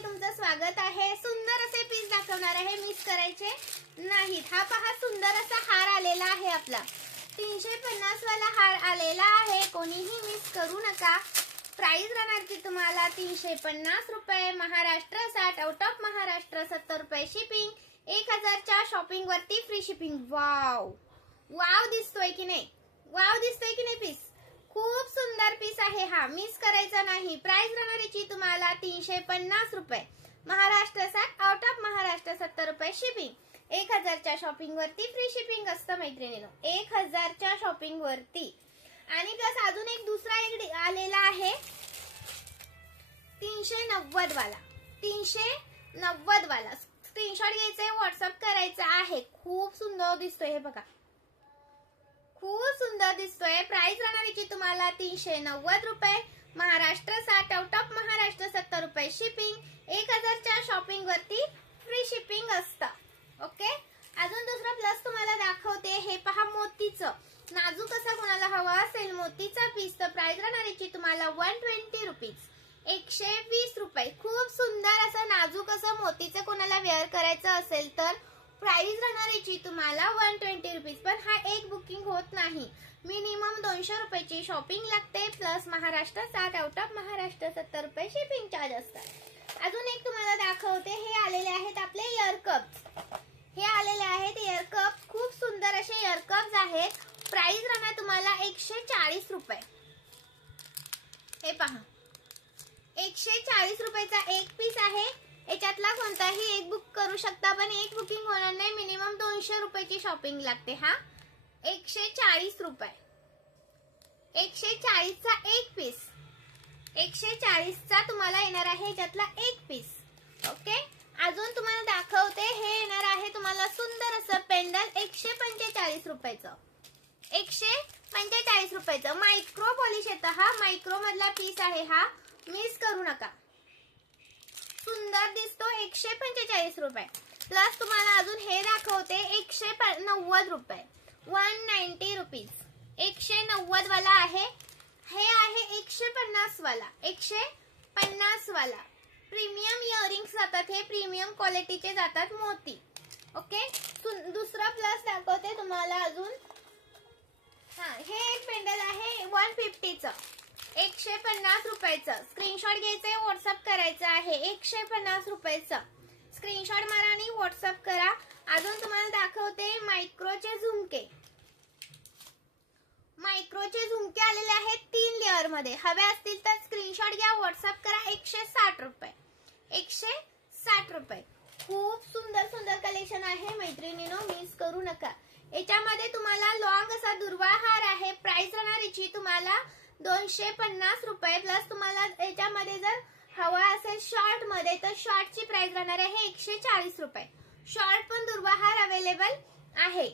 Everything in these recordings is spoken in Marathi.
मध्ये तुमचं स्वागत आहे। सुंदर असे पीस दाखवणार आहे, मिस करायचे नाहीत। हा पहा सुंदर असा हार आलेला आहे आपला 350 वाला हार आलेला आहे, कोणीही मिस करू नका। प्राइस राहणार की तुम्हाला 350 रुपये, महाराष्ट्र 60, आउट ऑफ महाराष्ट्र 70 रुपये शिपिंग, 1000 च्या शॉपिंग वरती फ्री शिपिंग। वाव वाव दिसतोय की नाही, वाव दिसतोय की नाही पीस, खूप सुंदर पीस आहे हा, मिस करायचा नाही। प्राइस राहणार याची तुम्हाला 350 रुपये, महाराष्ट्र 60, आउट ऑफ महाराष्ट्र 70 रुपये शिपिंग, 1000 च्या शॉपिंग वरती फ्री शिपिंग असतं मैत्रिणींनो, 1000 च्या शॉपिंग वरती। आणि प्लस अजून एक दुसरा एक आलेला आहे 390 वाला, 390 वाला स्क्रीनशॉट घ्यायचा, व्हॉट्सअप करायचा आहे। खूप सुंदर दिसतोय हे बघा, खूप सुंदर दिसतोय। प्राइस राहणार याची तुम्हाला 390 रुपये, महाराष्ट्र 60, आउट ऑफ महाराष्ट्र 70 रुपये शिपिंग, 1000 च्या शॉपिंग वरती फ्री शिपिंग असतं। ओके, अजून दुसरा प्लस तुम्हाला दाखवते, हे पहा मोतीचं नाजूक असा कोणाला हवा असेल मोतीचा पीस तर प्राइस राहणार याची तुम्हाला 120 रुपीज, 120 रुपये। खूप सुंदर असं नाजूक असं मोतीचं कोणाला वेअर करायचं असेल तर प्राइस राहणार याची तुम्हाला 120 रुपीज। पण हा एक बुकिंग होत नाही, मिनिमम 200 रुपयाची शॉपिंग लागते, plus Maharashtra 60, out of Maharashtra 70 रुपये शिपिंग चार्ज असतात। अजून एक तुम्हाला दाखवते, हे आलेले आहेत आपले इयर कप्स, हे आलेले आहेत इयर कप, खूप सुंदर असे इयर कप्स आहेत। प्राइस राहणार तुम्हाला 140 रुपये। हे पहा 140 रुपयाचा एक पीस आहे, याच्यातला कोणताही एक बुक करू शकता, पण एक बुकिंग होणार नाही, मिनिमम 200 रुपयाची शॉपिंग लागते। हा 140 रुपये, 140 चा एक पीस, 140 चा तुम्हाला येणार आहे याच्यातला एक पीस। ओके, अजून तुम्हाला दाखवते, हे येणार आहे तुम्हाला सुंदर असं पेंडल 145 रुपयाचं, 145 रुपयाचं मायक्रो पॉलिश येतं, हा मायक्रो मधला पीस आहे, हा मिस करू नका, सुंदर दिसतो। 145 रुपये प्लस तुम्हाला अजून हे दाखवते 190 रुपये, 190 रुपीज, 190 वाला आहे, हे आहे 150 वाला, 150 वाला प्रीमियम इयरिंग्स जातात, हे प्रीमियम क्वालिटीचे जातात मोती। ओके, दुसरा प्लस दाखवते तुम्हाला अजून, हा हे एक पेंडल आहे 150 चं, 150 रुपयाचं, स्क्रीनशॉट घ्यायचंय, व्हॉट्सअप करायचं आहे, 150 रुपयाचं स्क्रीनशॉट मारा आणि व्हॉट्सअप करा। अजून तुम्हाला दाखवते मायक्रोचे झुमके, मायक्रोचे झुमके आलेले आहेत 3 लेअर मध्ये, हवे असतील तर स्क्रीनशॉट घ्या, व्हॉट्सअप करा। 160 रुपये, 160 रुपये। खूप सुंदर सुंदर कलेक्शन आहे मैत्रिणींनो, मिस करू नका। याच्यामध्ये तुम्हाला लॉंग असा दुर्वा हार आहे, प्राइस राहणार याची तुम्हाला 250 रुपये, प्लस तुम्हाला याच्यामध्ये जर हवा असेल शॉर्ट मध्ये तर शॉर्टची प्राइस राहणार आहे 140 रुपये। शॉर्ट पण दुर्वाहार अवेलेबल आहे।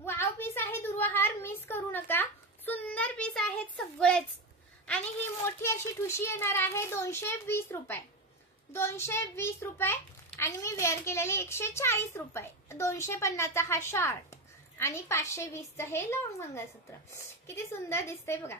वाव पीस आहे दुर्वाहार, मिस करू नका, सुंदर पीस आहेत सगळेच। आणि ही मोठी अशी ठुशी येणार आहे 220 रुपये, 220 रुपये, आणि मी वेअर केलेले 140 रुपये। 250 चा हा शॉर्ट आणि 520 चं हे लॉंग मंगळसूत्र, किती सुंदर दिसतंय बघा।